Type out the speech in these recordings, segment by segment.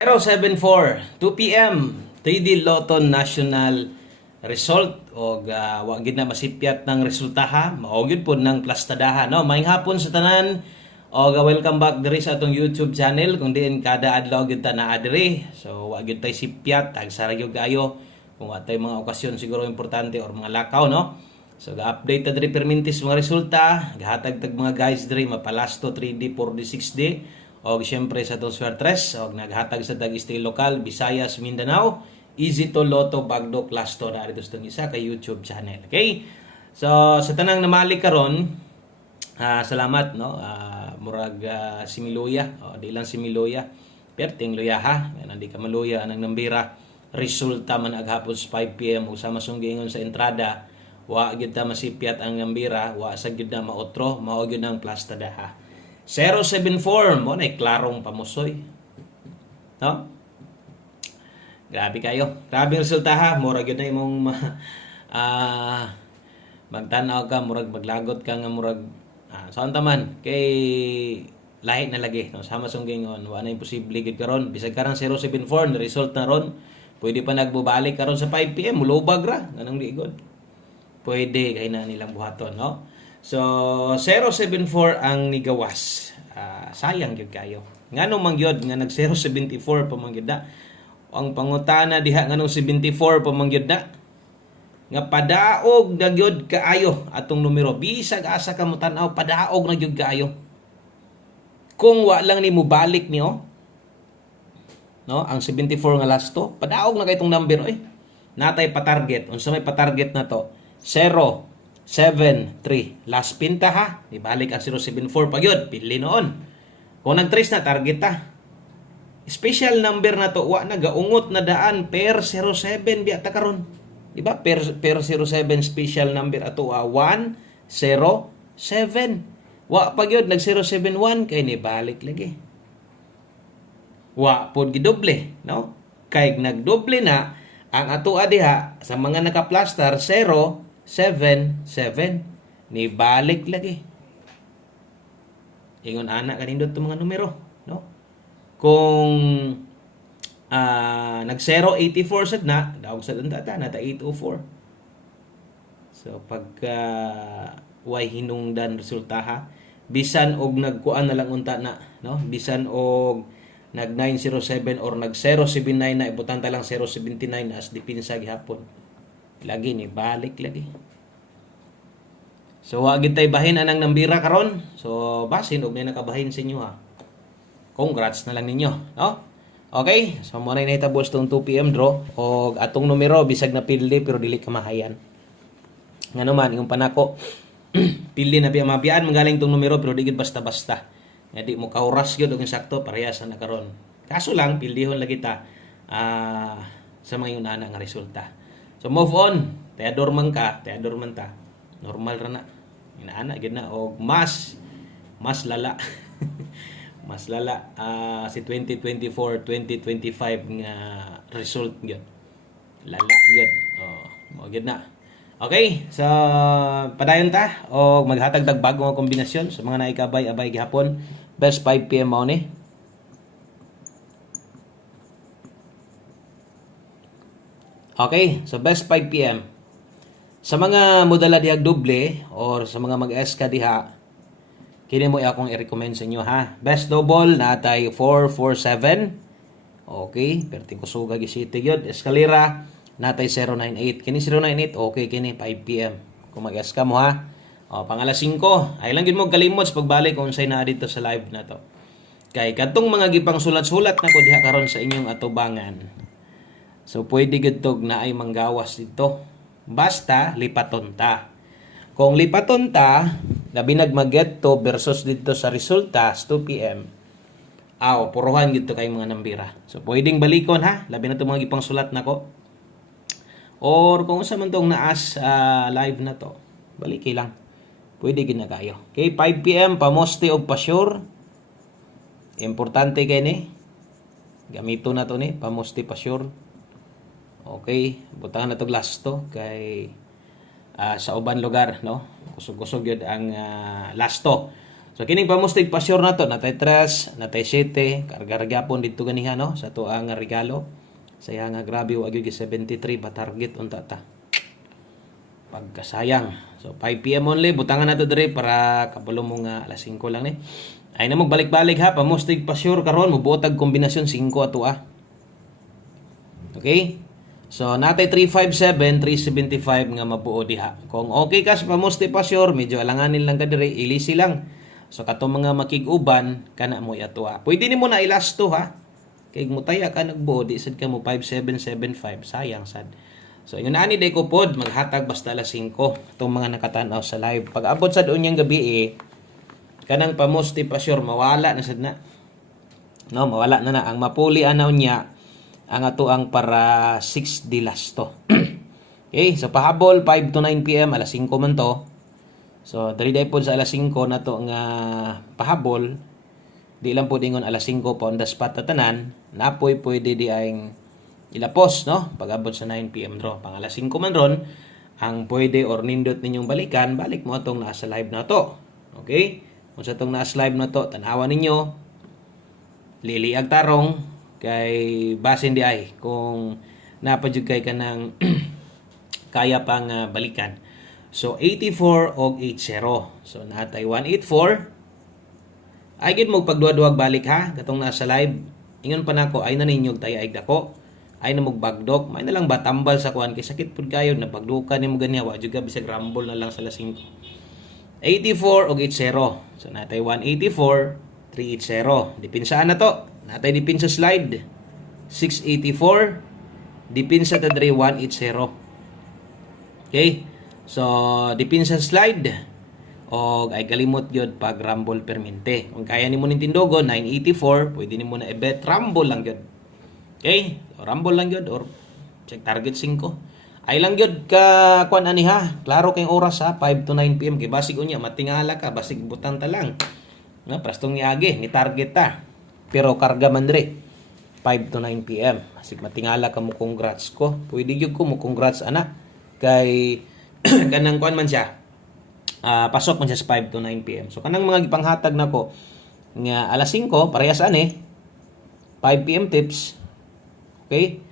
074, 2 p.m. 3D Lotto National Result o wa gid na masipyat ng resultaha mao gyud pod ng plastadaha no. Maayong hapon sa tanan o welcome back diri sa atong YouTube channel kung diin kada adlaw gyud ta naa diri. So wa gyud tay sipyat tag saragyo gayo kung wa tay mga okasyon siguro importante or mga lakaw no. So ga-update ta diri permintis mga resulta, gahatag tag mga guys diri mapalasto 3D, 4D, 6D. O siyempre sa itong Swertres, o naghatag sa tag-stay lokal, Visayas, Mindanao, Easy to Lotto, Bagdo, Clasto na rin itong isa kay YouTube channel. Okay? So, sa tanang namali karon, salamat, no? Murag si Miluya, di lang si Miluya, perting luya ha, hindi ka maluya, anang nambira, resulta man aghapon sa 5 p.m. o sa masunggingon sa entrada, wa gyud ta masipyat ang nambira, wa sa gyud na maotro, mao gyud ang plastada ha. 074 mo na klarong pamusoy. No? Grabe kayo. Grabe ang resulta ha. Murag yun na imong magtanaw ka, murag maglagot ka nga murag saan taman kay lahi na lagi no sama sunggingon wa na imposible gid karon bisag karang 074 na result na ron pwede pa nagbubalik karon sa 5 PM mulubag ra ganang liigod pwede kay na nilang buhaton no. So 074 ang nigawas. Sayang gyud kayo. Ngano man gyud nga nag 074 pa man gyud na. Ang pangutana diha nganong 74 pa man gyud na. Nga padaog na gyud kaayo atong numero. Bisag asa ka mo tan-aw padaog na gyud kaayo. Kung wa lang nimo balik niyo no, ang 74 nga lasto, padaog na kay itong number oy. Natay pa target. Unsa may pa target na to? 073 last pinta ha, ibalik ang 074 pa gyud pili noon kung nag-trace na target ta special number na to wa na gaungot na daan per 07 biya ta karon di ba per 07 special number ato 107 wa pa gyud nag 071 kay ni balik lagi wa pod gidoble no kay nagdoble na ang ato diha sa mga naka-plaster 077 ni balik lagi. Ingon ana kanindot to mga numero, no? Kung nag 084 sad na, daog sad ang data nata 804. So pagka way hinungdan resulta ha, bisan og nagkuan na lang unta na, no? Bisan og nag 907 or nag 079 na ibutan ta lang 079 as dipinsa gihapon. Lagi ni balik lagi. So wa gid tay bahin anang nambira karon. So basin og may nakabahin sa inyo ha. Congrats na lang ninyo, no? Okay, so mo na nahitabo tong 2 PM draw og atong numero bisag na pildi pero dili ka mahayan. Ngano man yung panako pildi na biya mabiyaan manggaling tong numero pero di gid basta-basta. Nga di mo kauras gyud og sakto parehas na karon. Kaso lang pildihon lagi ta sa mga yun nga resulta. So move on. Teador man ta. Normal ra na. Inaana gyud na og mas lala. Mas lala si 2024, 2025 nga result gyud. Lala gyud. Mo gyud na. Okay, so padayon ta og maghatag tag bagong kombinasyon sa mga naikabay-abay gihapon. Best 5 PM mao ni. Okay, so best 5 PM. Sa mga modala dihag doble or sa mga mag-eska diha, kini mo akong i-recommend sa inyo ha. Best double natay 447. Okay, perti ko suga gisiti gyud. Eskalera natay 098. Kini 098 okay kini 5 PM. Kung mag-eska mo ha. Pangala 5. Ay lang gyud mo kalimot sa pagbalik kung unsay naa dito sa live na to. Kay kadtong mga gipang sulat-sulat nako diha karon sa inyong atubangan. So, pwede gitog na ay manggawas dito. Basta, lipaton ta. Kung lipaton ta, labi nagmaget to versus dito sa resulta, 2 PM, puruhan dito kay mga nambira. So, pwedeng balikon ha. Labi na itong mga gipang sulat na ko. Or kung sa man itong naas live na to, baliki lang. Pwede gina kayo. Okay, 5 PM, pamoste o pasure. Importante kay ni. Gamito na to ni, pamoste pasure. Okay, butahan na to lasto kay sa uban lugar no. Kusog-kusog yun ang lasto. So kining pamustig pa-sure na to, natay 3, natay 7, karga gyapon dito ganiha no sa to ang regalo. Saya nga grabe wa gyud 73 ba target unta ta. Pagkasayang. So 5 PM only butangan nato dire para kabalo mo nga alas 5 lang ni. Ay na magbalik-balik ha, pamustig pa-sure karon mubuotag kombinasyon 5 ato Okay? So, natay 357, 375 nga mabuo diha. Kung okay ka sa pamusti pa sure, medyo alanganin lang ka dire, ilisi lang. So, katong mga makig-uban, kana mo atua. Pwede ni mo na ilasto ha. Kay mutaya ka nagbuo, di sad ka mo 5775, sayang sad. So, yun ani day ko pod, maghatag basta alas 5. Itong mga nakatanaw sa live. Pag abot sa doon yung gabi kanang pamusti pa sure, mawala na sad na. No, mawala na na. Ang mapuli anaw niya, ang ato ang para 6 dilas to. Okay, so pahabol 5 to 9 PM alas 5 man to. So diri day pod sa alas 5 na to nga pahabol. Di lang pod ingon alas 5 pa on the spot ta tanan, napoy pwede di aing ilapos no pag-abot sa 9 PM ro. Pang alas 5 man ron ang pwede or nindot ninyong balikan, balik mo atong nasa live na to. Okay? Kung sa atong nasa live na to, tanawan ninyo liliag tarong kay basin di ay kung napadyug kay kanang kaya pang balikan. So 84 og 80. So natay 184. Ay gid mo pagduwa-duwag balik ha katong nasa live. Ingon pa nako ay na ninyo tay ay dako. Ay na magbagdok, may na lang ba tambal sa kuan kay sakit pud kayo na pagdukan nimo ganiya wa jud ka bisag rumble na lang sa alas 5. 84 og 80. So natay 184, 380. Dipinsaan na to. Natay dipinsa slide 684, dipinsa ta dre 180. Okay? So dipinsa slide og ay kalimot gyud pag rumble permente. Kung kaya nimo nintindogo 984, pwede nimo na i-bet rumble lang gyud. Okay? O, rumble lang gyud or check target 5. Ay lang gyud ka kuan ani ha. Klaro kay oras ha, 5 to 9 PM kay basig unya matingala ka, basig butang ta lang. Na prastong niagi ni target ta. Pero karga man dre 5 to 9 PM. Asig matingala ka mo congrats ko. Pwede gyud ko mo congrats ana kay kanang kuan man siya. Pasok man siya sa 5 to 9 PM. So kanang mga gipanghatag nako nga alas 5 parehas ani 5 PM tips. Okay?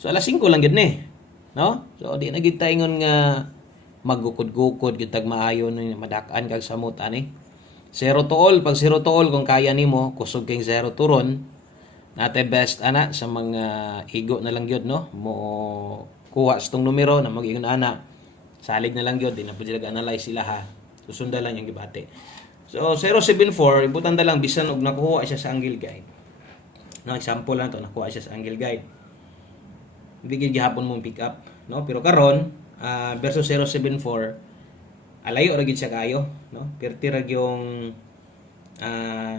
So alas 5 lang gyud ni. No? So di na gyud taingon nga magukod-gukod gyud tag maayo ni madak-an kag samot ani. 0 to all, pag 0 to all kung kaya nimo kusog kay 0 to ron. Nate best ana sa mga igo na lang gyud no. Mo kuha sa tong numero na mag-ingon ana. Salig na lang gyud, di na pud sila analyze sila ha. Susundan lang yung gibate. So 074 ibutan ta lang bisan og nakuha siya sa angle guide. No, example lang to, nakuha siya sa angle guide. Hindi gyud gihapon mong pick up, no? Pero karon versus 074 alayo ra gid siya kayo, no? Perti ra yung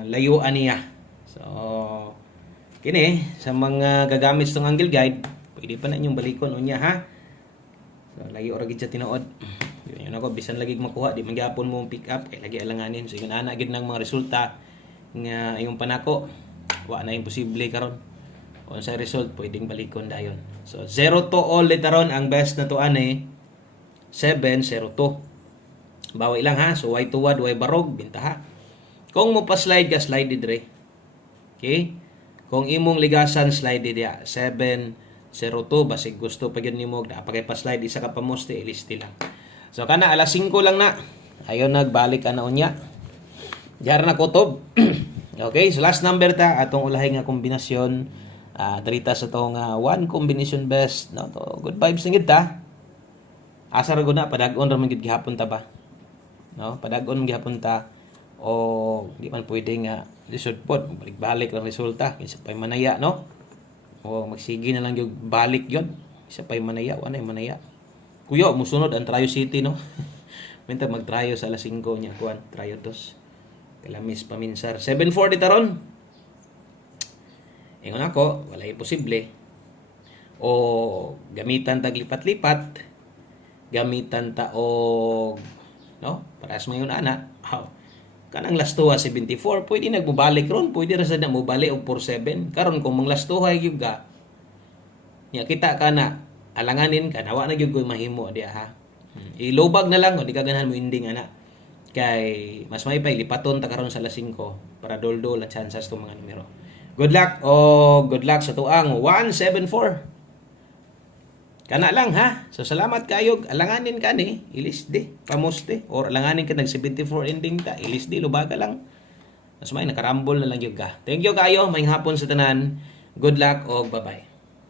layuan niya. So kini sa mga gagamit sa angle guide, pwede pa na inyong balikon unya ha. So layo ra gid siya tinuod. Yun ako bisan lagi makuha di man gyapon mo pick up kay lagi alanganin. So yun ana gid nang mga resulta nga ayong panako wa na imposible karon. Kung sa result pwedeng balikon dayon. So 0 to all literon ang best na to ani 702. Bawi lang ha. So, way tuwad, way barog, bintaha. Kung mo pa slide ka, slide dire. Okay? Kung imong ligasan, slide dire. 702, basig gusto pa yun nimo. Napagay pa slide, isa ka pa musti, ilisti lang. So, kana, alas 5 lang na. Ayaw nagbalik ka na unya. Diyar na kutob. Okay? So, last number ta, atong ulahay nga kombinasyon. Drita sa itong one combination best. No? To, good vibes na ta. Asar ko na, padag-on raman gid gihapon ta ba? No, padagon gyapon ta o di man pwede nga lisod pod balik-balik ang resulta kinsa pay manaya no o magsige na lang yung balik yon isa pay manaya wanay manaya kuya musunod ang Trayo City no minta magtrayo sa alas 5 nya kuan Trayo 2 kalamis paminsar 740 taron ingon ako walay posible o gamitan tag lipat-lipat gamitan ta og no? Paras mo yun ana. Kanang lastuha 74, pwede nagbubalik ron, pwede ra sad na mobalik og 47. Karon kung mang lastuha gyud ka, nya kita kana alanganin ka nawa na gyud ko mahimo diha ha. Ilubag na lang o di ka ganahan mo ending ana. kay mas maipay lipaton ta karon sa alas 5 para doldol ang chances tong mga numero. Good luck o good luck sa tuang 174. Kana lang ha. So salamat kayo. Alanganin ka ni ilisdi, pamoste or alanganin ka nag 74 ending ta, ilisdi lubaga lang. Mas may nakarambol na lang gyud ka. Thank you kayo. Maayong hapon sa tanan. Good luck o bye-bye.